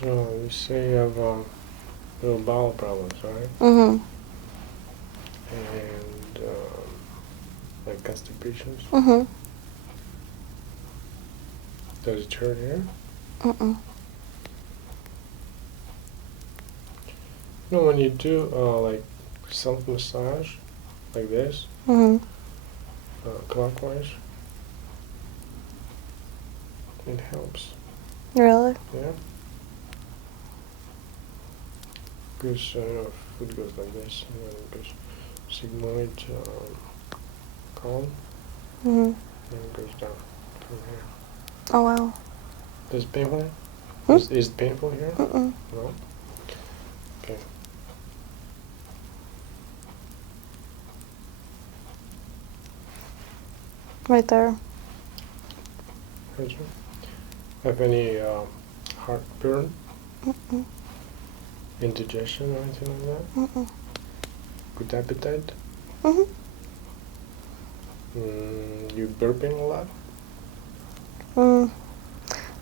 So you say you have little bowel problems, right? Mm-hmm. And like constipations. Mm-hmm. Does it hurt here? Mm-mm. You know, when you do like self massage, like this, Mm-hmm. clockwise, it helps. Really? Yeah. Because you know, food goes like this, and then it goes sigmoid, column, Mm-hmm. and it goes down from here. Oh, wow. Is it painful? Hmm? Is it painful here? Mm-mm. No? Okay. Right there. Gotcha. Have any heartburn, Mm-mm. indigestion, or anything like that? Mm-mm. Good appetite? Mm-hmm. You burping a lot?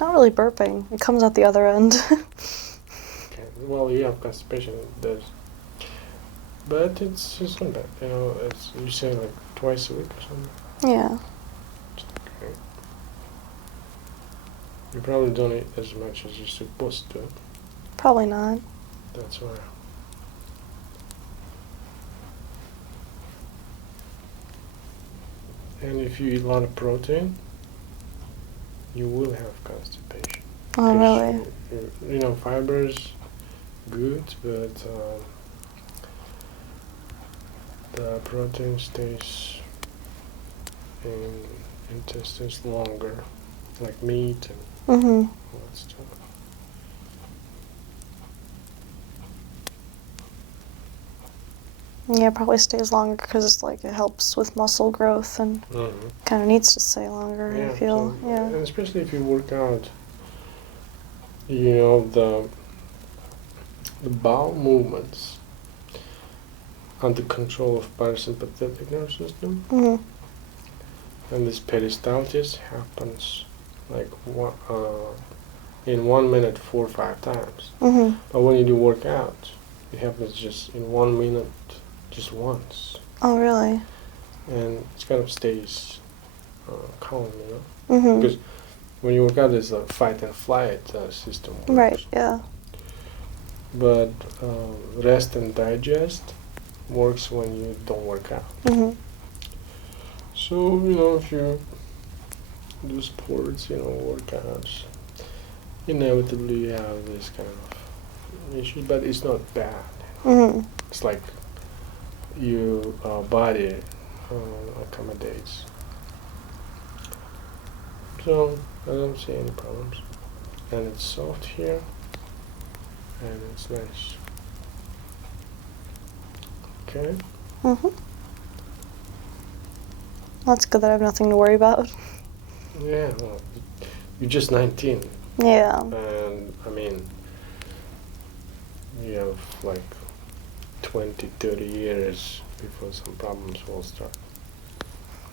Not really burping. It comes out the other end. Okay. Well, you have constipation, it does. But it's not bad. You know, it's, you say like twice a week or something? Yeah. Okay. You probably don't eat as much as you're supposed to. Probably not. That's why. And if you eat a lot of protein, you will have constipation. Oh, 'Cause really? you know, fiber's good, but the protein stays in intestines longer, like meat and Mm-hmm. all that stuff. Yeah, it probably stays longer because like it helps with muscle growth and Mm-hmm. kind of needs to stay longer. Yeah, I feel. so, Yeah. and especially if you work out, you know, the bowel movements under control of parasympathetic nervous system, Mm-hmm. and this peristalsis happens like in 1 minute 4 or 5 times. Mm-hmm. But when you do workout, it happens just in 1 minute, just once, Oh, really? and it kind of stays calm, you know. Mm-hmm. Because when you work out, there's a fight and flight system works. Right. Yeah. But rest and digest works when you don't work out. Mm-hmm. So, you know, if you do sports, you know, workouts, inevitably you have this kind of issue, but it's not bad. Mm-hmm. It's like your body accommodates. So, I don't see any problems. And it's soft here, and it's nice. Okay? Mm-hmm. That's good that I have nothing to worry about. Yeah, well, you're just 19. Yeah. And, I mean, you have like 20, 30 years before some problems will start.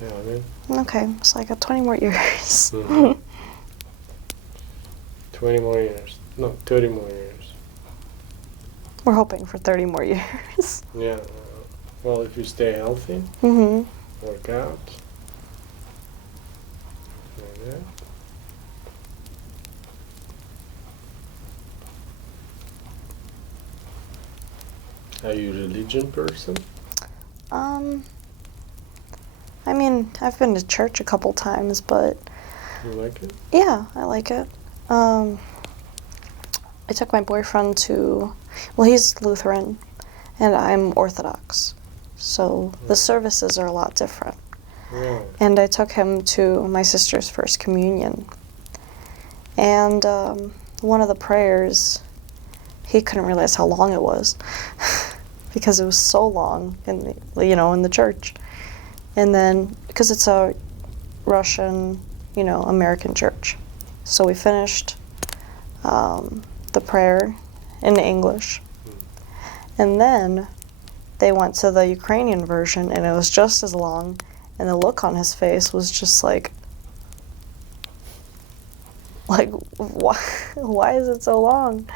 You know what I mean? Okay, so I got 20 more years. Mhm. 20 more years. No, 30 more years. We're hoping for 30 more years. Yeah. Well, if you stay healthy, Mm-hmm. work out, like that. Are you a religion person? I mean, I've been to church a couple times, but You like it? yeah, I like it. I took my boyfriend to, well, he's Lutheran, and I'm Orthodox, so the services are a lot different. Yeah. And I took him to my sister's first communion. And one of the prayers he couldn't realize how long it was because it was so long in the church. And then because it's a Russian, American church, so we finished the prayer in English, and then they went to the Ukrainian version, and it was just as long, and the look on his face was just like why is it so long?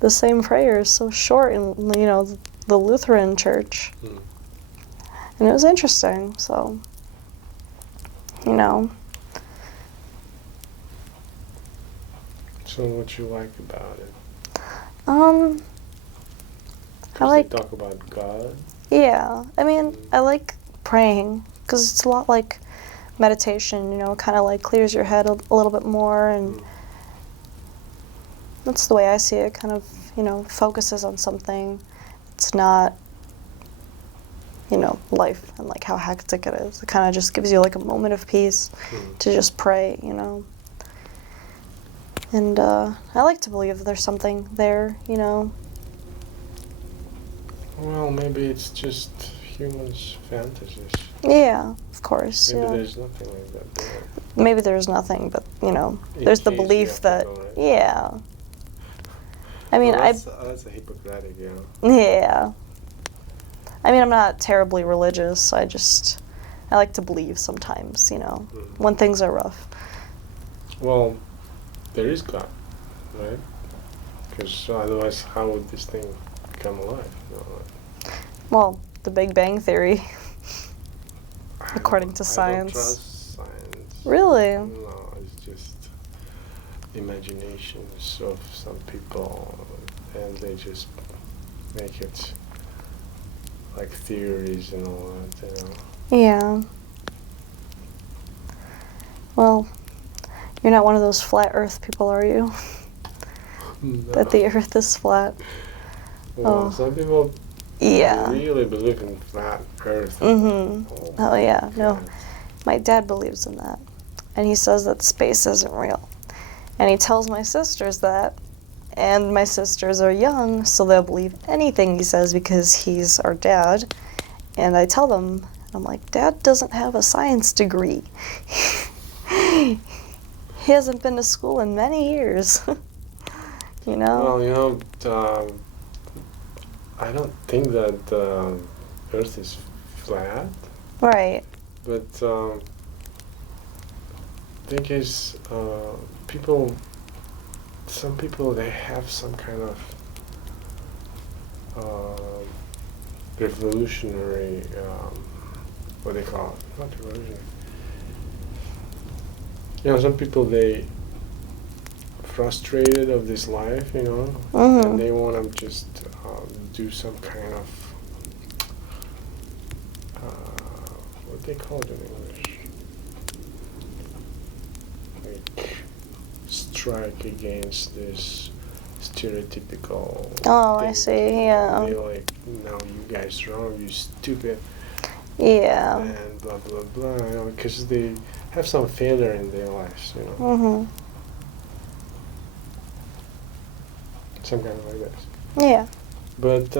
The same prayer is so short in the Lutheran church. And it was interesting. So So what you like about it? I like, they talk about God. yeah, I mean, I like praying because it's a lot like meditation, kind of like clears your head a little bit more, and that's the way I see it. Kind of, focuses on something. It's not, life and like how hectic it is. It kind of just gives you like a moment of peace to just pray, And I like to believe there's something there, Well, maybe it's just humans' fantasies. Yeah, of course. Maybe Yeah. there's nothing like that there. Maybe there's nothing, but In there's the case you belief have to that go, right? yeah. I mean, Well, that's a Hippocratic, yeah. yeah. I mean, I'm not terribly religious. I like to believe sometimes, when things are rough. Well, there is God, right? Because otherwise, how would this thing come alive? Well, the Big Bang Theory, according to I science. don't trust science. Really? No, it's just imaginations of some people, and they just make it like theories and all that, Yeah. Well, you're not one of those flat Earth people, are you? No. That the Earth is flat. Well, some people Yeah. really believe in flat Earth. Mm-hmm. Oh yeah. No. God. My dad believes in that. And he says that space isn't real. And he tells my sisters that. And my sisters are young, so they'll believe anything he says because he's our dad. And I tell them, I'm like, Dad doesn't have a science degree. He hasn't been to school in many years. Well, I don't think that Earth is flat. Right. But thing is, some people, they have some kind of revolutionary, what they call it, not revolutionary. Some people, they frustrated of this life, and they want to just do some kind of, what they call it in English, like strike against this stereotypical Oh, I thing. see, yeah. They're like, no, you guys wrong, you stupid, Yeah. and blah blah blah, because they have some failure in their lives, Mm-hmm. some kind of like this. Yeah. But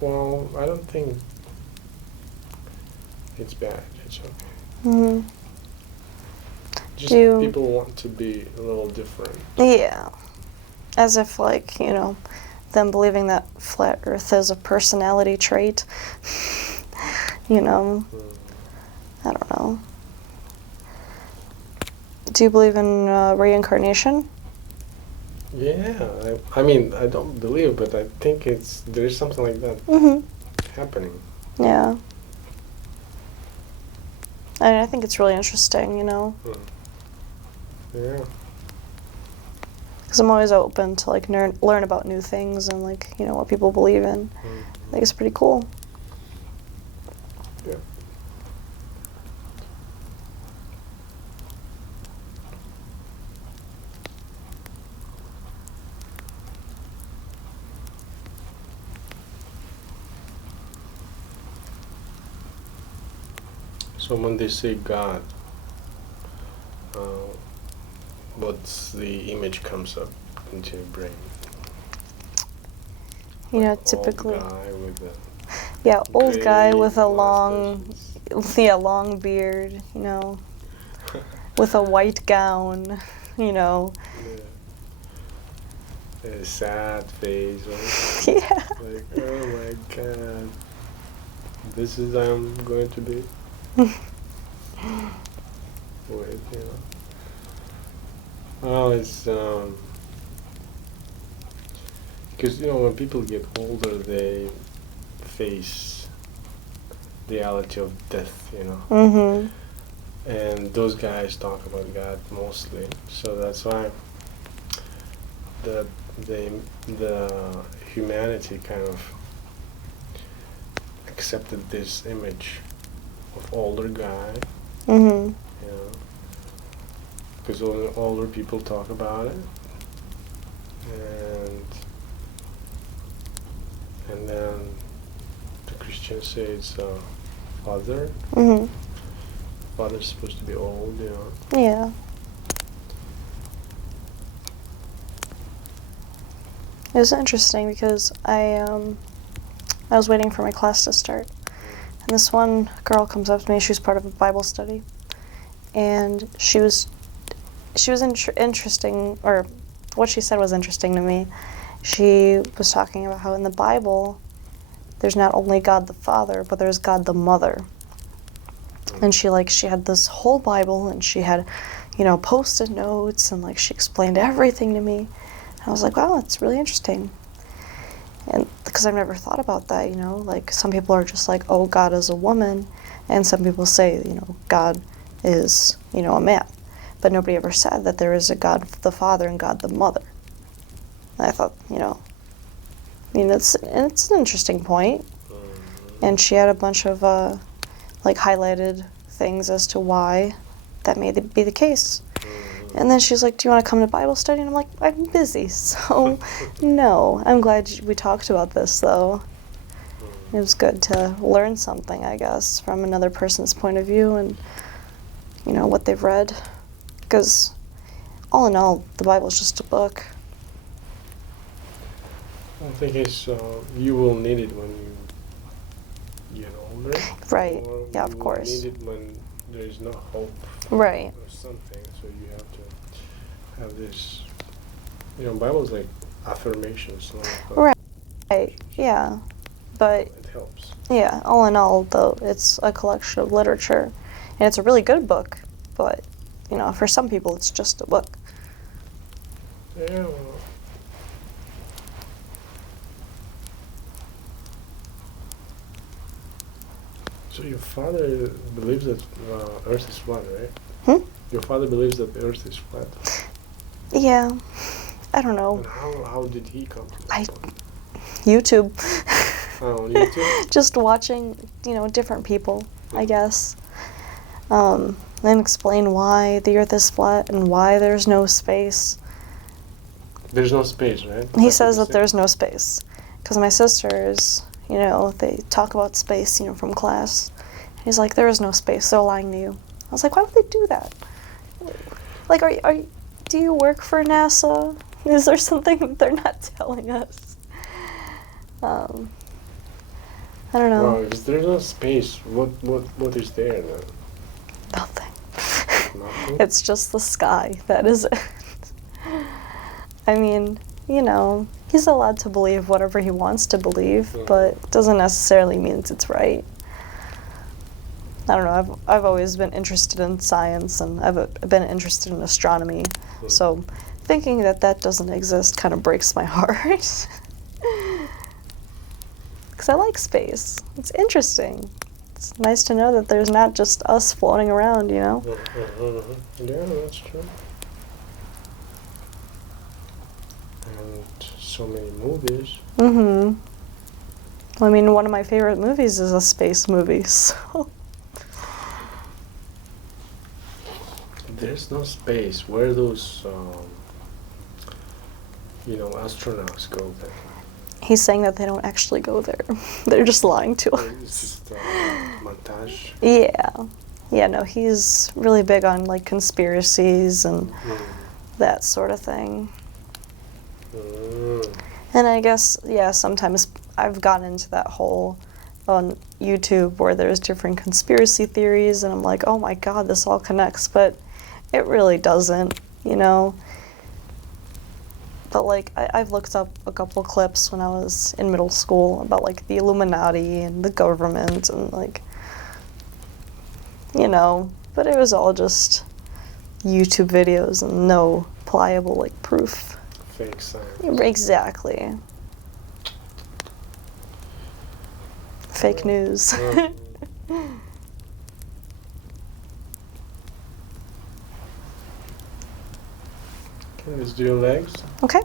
well, I don't think it's bad. It's okay. Mm-hmm. Just people want to be a little different. Yeah. As if, like, them believing that flat Earth is a personality trait. I don't know. Do you believe in reincarnation? Yeah, I mean, I don't believe, but I think there's something like that happening. Yeah. I think it's really interesting, Yeah. Because I'm always open to, like, learn about new things and, like, what people believe in. I think it's pretty cool. Yeah. So when they say God, what what's the image comes up into your brain? You know, Like typically. Old guy with a Yeah, old guy gray with a long, mustache. long beard, you know, with a white gown, you know. Yeah. A sad face, right? Yeah. Like, oh my god, this is how I'm going to be. With, you know. Well, it's because you know when people get older, they face the reality of death, you know. Mhm. And those guys talk about God mostly, so that's why the the humanity kind of accepted this image of older guy, Mhm. you know, because older people talk about it, and then the Christians say it's father. Mhm. Father's supposed to be old, you know. Yeah. It was interesting because I was waiting for my class to start, and this one girl comes up to me. She was part of a Bible study, and she was interesting, or what she said was interesting to me. She was talking about how in the Bible there's not only God the Father, but there's God the Mother. And she had this whole Bible, and she had, you know, post-it notes, and like she explained everything to me. And I was like, wow, that's really interesting. And because I've never thought about that, you know, like some people are just like, oh, God is a woman, and some people say, you know, God is, you know, a man. But nobody ever said that there is a God the Father and God the Mother. And I thought, you know, I mean, it's an interesting point. And she had a bunch of like highlighted things as to why that may be the case. And then she's like, do you want to come to Bible study? And I'm like, I'm busy, so no. I'm glad we talked about this, though. It was good to learn something, I guess, from another person's point of view and, you know, what they've read. Because, all in all, the Bible's just a book. I think it's you will need it when you get older. Right. Or Yeah, you of will course. need it when there is no hope. Right. Or something. So you have to have this. You know, Bible is like affirmations, not like Right. Yeah. But, it helps. yeah, all in all, though, it's a collection of literature. And it's a really good book. But, you know, for some people, it's just a book. Yeah. Well, so your father believes that Earth is flat, right? Hmm? Your father believes that the Earth is flat. Yeah. I don't know. And how did he come to that point? YouTube. Oh, on YouTube? Just watching, you know, different people, I guess. Then explain why the Earth is flat and why there's no space. There's no space, right? He That's what says you that said? there's no space. Because my sisters, you know, they talk about space, you know, from class. He's like, there is no space, they're lying to you. I was like, why would they do that? Like, do you work for NASA? Is there something that they're not telling us? I don't know. Well, if there's no space, what is there then? Nothing. Nothing? It's just the sky. That is it. I mean, you know, he's allowed to believe whatever he wants to believe, but it doesn't necessarily mean it's right. I don't know. I've always been interested in science, and I've been interested in astronomy. So thinking that doesn't exist kind of breaks my heart. Because I like space. It's interesting. It's nice to know that there's not just us floating around, you know? Yeah, that's true. And so many movies. Mm-hmm. I mean, one of my favorite movies is a space movie, so... There's no space. Where those, astronauts go then? He's saying that they don't actually go there. They're just lying to us. It's just montage. Yeah. Yeah, no, he's really big on, like, conspiracies and that sort of thing. Mm. And I guess, yeah, sometimes I've gotten into that hole on YouTube where there's different conspiracy theories, and I'm like, oh my god, this all connects, but it really doesn't, you know? But, like, I've looked up a couple clips when I was in middle school about, like, the Illuminati and the government and, like, you know, but it was all just YouTube videos and no pliable, like, proof. Fake science. Exactly. Fake news. Okay, let's do your legs. Okay.